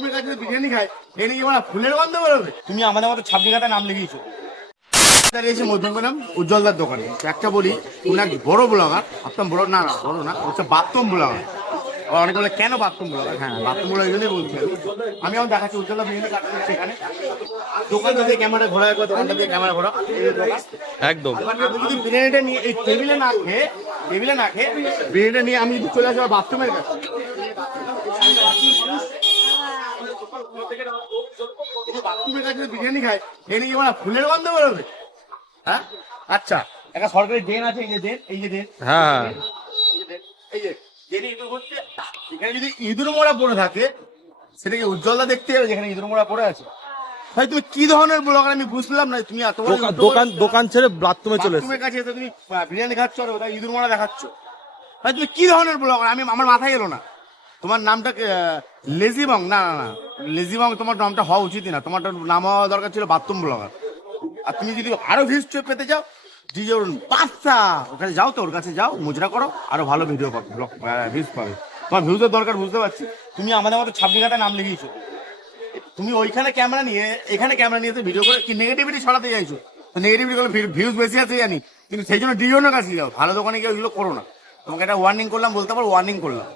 বাথরুমের কাছে বিরিয়ানি খায় এই নাকি মানে ফুলের গন্ধ বেরোবে। তুমি আমাদের মতো ছাপড়ি খাতায় নাম লিখিয়েছো। এসে মধ্যমগ্রাম উজ্জ্বলদার দোকানে একটা বলি, উনি এক বড় ব্লগার, একদম বড় না না বড় না, হচ্ছে বাথরুম ব্লগার। অনেকে বলে কেন বাথরুম ব্লগার, হ্যাঁ বাথরুম ব্লগার এই জন্যই বলছি। আমি এখন দেখাচ্ছি উজ্জ্বলদা বিরিয়ানি কাটতে সেখানে দোকানটা দিয়ে ক্যামেরা ঘোরা, দোকানটা দিয়ে ক্যামেরা ঘোরা একদম। আমি যদি বিরিয়ানিটা নিয়ে এই টেবিলে না খেয়ে বিরিয়ানিটা নিয়ে আমি যদি চলে আসি বাথরুমের কাছে, বাথরুমের কাছে বিরিয়ানি খায় এই নাকি মানে ফুলের গন্ধ বেরোবে। হ্যাঁ আচ্ছা, একটা সরকারি ড্রেন আছে, এই যে ড্রেন, এই যে ড্রেন, হ্যাঁ এই যে ড্রেনে ইঁদুর হচ্ছে, এখানে যদি ইঁদুর মোড়া পড়ে থাকে সেটাকে উজ্জ্বলদা দেখতে হবে যেখানে ইঁদুর মোড়া পড়ে আছে। ভাই তুমি কি ধরনের ব্লগার আমি বুঝলাম না, তুমি এত বড় দোকান ছেড়ে বাথরুমে চলে এসেছে। বাথরুমের কাছে এসে তুমি বিরিয়ানি খাচ্ছ আর ওটা ইঁদুর মোড়া দেখাচ্ছ। ভাই তুমি কি ধরনের ব্লগার, আমি আমার মাথায় এলো না। তোমার নামটা লেজিবং, না না না লেজিবং তোমার নামটা হওয়া উচিতই না, তোমার নাম হওয়া দরকার ছিল বাথরুম ব্লগার। আর তুমি যদি আরো ভিউজ পেতে চাও, ডিজে বাচ্চা ওখানে যাও, তো ওর কাছে যাও, মুজরা করো, আরো ভালো ভিডিও পাবে, ভিউজ পাবে। তোমার ভিউজের দরকার বুঝতে পারছি, তুমি আমাদের মতো ছাপড়ি খাতায় নাম লিখিয়েছো। তুমি ওইখানে ক্যামেরা নিয়ে এখানে ক্যামেরা নিয়ে ভিডিও করে কি নেগেটিভিটি ছড়াতে চাইছো। তো নেগেটিভিটি করলে ভিউজ বেশি আছে জানি, কিন্তু সেই জন্য ডিওনের কাছে যাও, ভালো দোকানে গিয়ে ওইগুলো করো না। তোমাকে একটা ওয়ার্নিং করলাম, বলতে পারো ওয়ার্নিং করলাম।